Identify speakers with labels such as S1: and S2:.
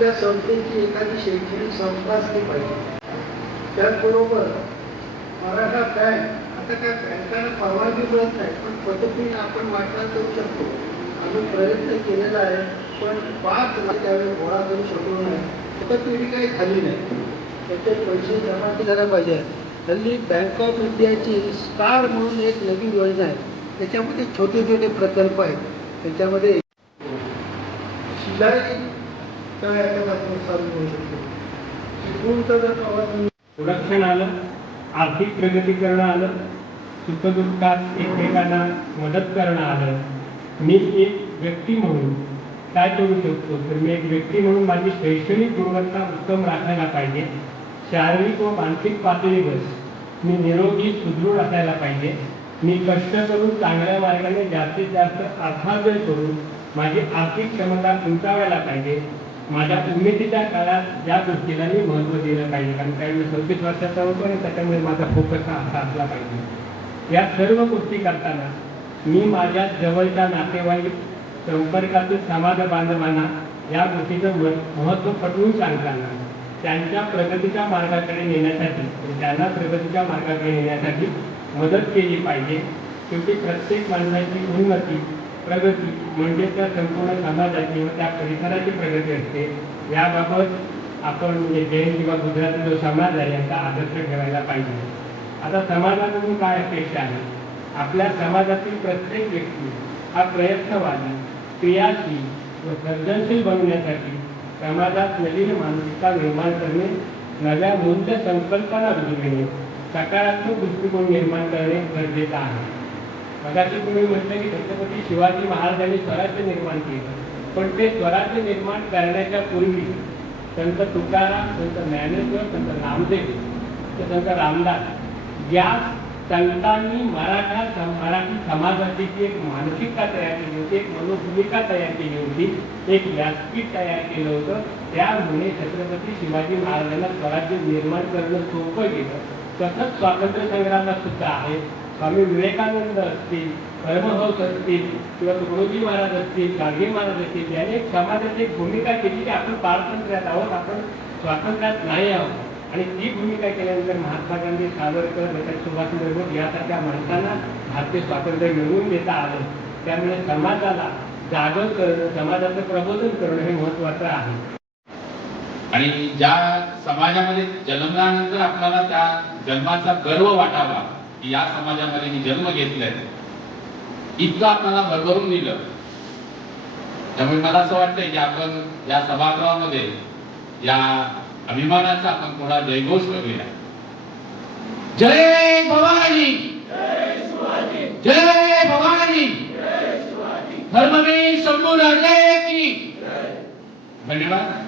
S1: आपल्या संस्थेची एखादी शैक्षणिक संस्था असली पाहिजे. त्याचबरोबर मराठा बँक आता काय बँकांना परवानगी मिळत नाही पण पद्धतीने आपण वाटचाल करू शकतो. आम्ही प्रयत्न केलेला आहे पण पाच लाख त्यावेळी गोळा करू शकलो नाही. फक्त पिढी काही खाली नाही. त्याचे पैसे जमा केले पाहिजे. हल्ली बँक ऑफ इंडियाची स्टार म्हणून एक नवीन योजना आहे. त्याच्यामध्ये छोटे छोटे प्रकल्प आहेत. त्याच्यामध्ये शिलाई तर याच्यात आपण चालू होऊ शकतो? शिकवून तर आपण
S2: संरक्षण आलं आर्थिक प्रगती करणं आलं सुखदुःखात एकमेकांना मदत करणं आलं मी एक व्यक्ती म्हणून काय करू शकतो? तर मी एक व्यक्ती म्हणून माझी शैक्षणिक गुणवत्ता उत्तम राखायला पाहिजे. शारीरिक व मानसिक पातळीवर मी निरोगी सुदृढ असायला पाहिजे. मी कष्ट करून चांगल्या मार्गाने जास्तीत जास्त अर्थार्जन करून माझी आर्थिक क्षमता उंचावायला पाहिजे. माझ्या उमेदीच्या काळात ज्या गोष्टीला मी महत्त्व दिलं पाहिजे कारण त्यावेळी सव्वीस वर्षाचा होतो आणि त्याच्यामुळे माझा फोकस हा असा असला पाहिजे. या सर्व गोष्टी करताना मी माझ्या जवळच्या नातेवाईक संपर्कातील समाज बांधवांना या गोष्टीचं म- महत्त्व पटवून सांगताना त्यांच्या प्रगतीच्या मार्गाकडे नेण्यासाठी म्हणजे त्यांना प्रगतीच्या मार्गाकडे नेण्यासाठी मदत केली पाहिजे. शेवटी प्रत्येक माणसाची उन्नती प्रगती म्हणजे त्या संपूर्ण समाजाची व त्या परिसराची प्रगती असते. याबाबत आपण म्हणजे जैन किंवा गुजराती जो समाज आहे यांचा आदर्श ठेवायला पाहिजे. आता समाजाकडून काय अपेक्षा आहे? आपल्या समाजातील प्रत्येक व्यक्ती हा प्रयत्नवादी क्रियाशील व सर्जनशील बनवण्यासाठी समाजात नवीन मानसिकता निर्माण करणे नव्या मूल्य संकल्पना रुजविणे सकारात्मक दृष्टिकोन निर्माण करणे गरजेचं आहे. मगाशी तुम्ही म्हटलं की छत्रपती शिवाजी महाराजांनी स्वराज्य निर्माण केलं. पण ते स्वराज्य निर्माण करण्याच्या पूर्वी संत तुकाराम संत ज्ञानेश्वर संत नामदेव संत रामदास या संतांनी मराठा मराठी समाजाची जी एक मानसिकता तयार केली होती एक मनोभूमिका तयार केली होती एक व्यासपीठ तयार केलं होतं त्यामुळे छत्रपती शिवाजी महाराजांना स्वराज्य निर्माण करणं सोपं गेलं. तसंच स्वातंत्र्य संग्रामात सुद्धा आहे. स्वामी विवेकानंद असतील परमहंस असतील किंवा तुकडोजी महाराज असतील गाडगे महाराज असतील याने एक समाजाची भूमिका केली की आपण पारतंत्र्यात आहोत आपण स्वातंत्र्यात नाही आहोत. आणि ती भूमिका केल्यानंतर महात्मा गांधी सावरकर नेताजी सुभाषचंद्र बोस यासारख्या माणसांना भारतीय स्वातंत्र्य मिळवून देता आलं. त्यामुळे समाजाला जागृत करणं समाजाचं प्रबोधन करणं हे महत्वाचं आहे.
S3: आणि ज्या समाजामध्ये जन्मल्यानंतर आपल्याला त्या जन्माचा गर्व वाटावा की या समाजामध्ये मी जन्म घेतलाय. इतकं आपल्याला भरभरून दिलं. त्यामुळे मला असं वाटतंय की आपण या सभागृहामध्ये या अभिमानाचा आपण थोडा जयघोष करूया. जय भवानी! जय भवानी! धर्मवीर शंभू राजे की! धन्यवाद.